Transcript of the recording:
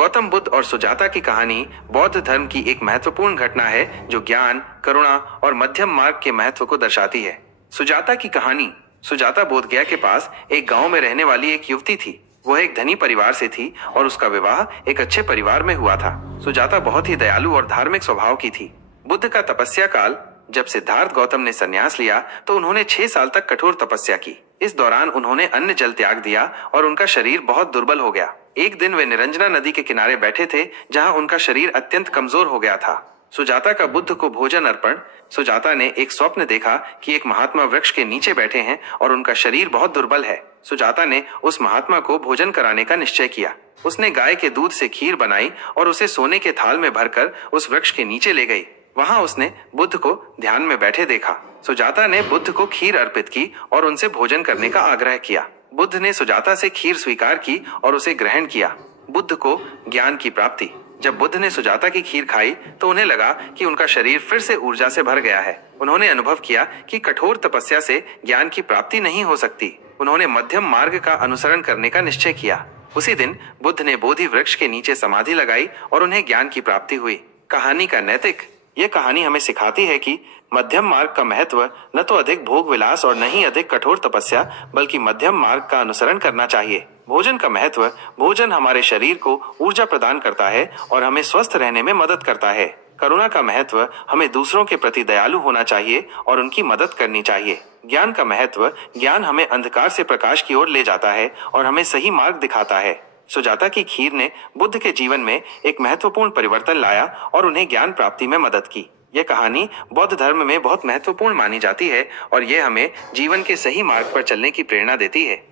गौतम बुद्ध और सुजाता की कहानी बौद्ध धर्म की एक महत्वपूर्ण घटना है जो ज्ञान, करुणा और मध्यम मार्ग के महत्व को दर्शाती है। सुजाता की कहानी। सुजाता बोधगया के पास एक गांव में रहने वाली एक युवती थी। वह एक धनी परिवार से थी और उसका विवाह एक अच्छे परिवार में हुआ था। सुजाता बहुत ही दयालु और धार्मिक स्वभाव की थी। बुद्ध का तपस्या काल। जब सिद्धार्थ गौतम ने संन्यास लिया तो उन्होंने 6 साल तक कठोर तपस्या की। इस दौरान उन्होंने अन्न जल त्याग दिया और उनका शरीर बहुत दुर्बल हो गया। एक दिन वे निरंजना नदी के किनारे बैठे थे जहां उनका शरीर अत्यंत कमजोर हो गया था। सुजाता का बुद्ध को भोजन अर्पण। सुजाता ने एक स्वप्न देखा कि एक महात्मा वृक्ष के नीचे बैठे हैं और उनका शरीर बहुत दुर्बल है। सुजाता ने उस महात्मा को भोजन कराने का निश्चय किया। उसने गाय के दूध से खीर बनाई और उसे सोने के थाल में भरकर उस वृक्ष के नीचे ले गई। वहां उसने बुद्ध को ध्यान में बैठे देखा। सुजाता ने बुद्ध को खीर अर्पित की और उनसे भोजन करने का आग्रह किया। बुद्ध ने सुजाता से खीर स्वीकार की और उसे ग्रहण किया। बुद्ध को ज्ञान की प्राप्ति। जब बुद्ध ने सुजाता की खीर खाई तो उन्हें लगा कि उनका शरीर फिर से ऊर्जा से भर गया है। उन्होंने अनुभव किया कि कठोर तपस्या से ज्ञान की प्राप्ति नहीं हो सकती। उन्होंने मध्यम मार्ग का अनुसरण करने का निश्चय किया। उसी दिन बुद्ध ने बोधि वृक्ष के नीचे समाधि लगाई और उन्हें ज्ञान की प्राप्ति हुई। कहानी का नैतिक। यह कहानी हमें सिखाती है कि मध्यम मार्ग का महत्व न तो अधिक भोग विलास और न ही अधिक कठोर तपस्या बल्कि मध्यम मार्ग का अनुसरण करना चाहिए। भोजन का महत्व। भोजन हमारे शरीर को ऊर्जा प्रदान करता है और हमें स्वस्थ रहने में मदद करता है। करुणा का महत्व। हमें दूसरों के प्रति दयालु होना चाहिए और उनकी मदद करनी चाहिए। ज्ञान का महत्व। ज्ञान हमें अंधकार से प्रकाश की ओर ले जाता है और हमें सही मार्ग दिखाता है। सुजाता की खीर ने बुद्ध के जीवन में एक महत्वपूर्ण परिवर्तन लाया और उन्हें ज्ञान प्राप्ति में मदद की। यह कहानी बौद्ध धर्म में बहुत महत्वपूर्ण मानी जाती है और यह हमें जीवन के सही मार्ग पर चलने की प्रेरणा देती है।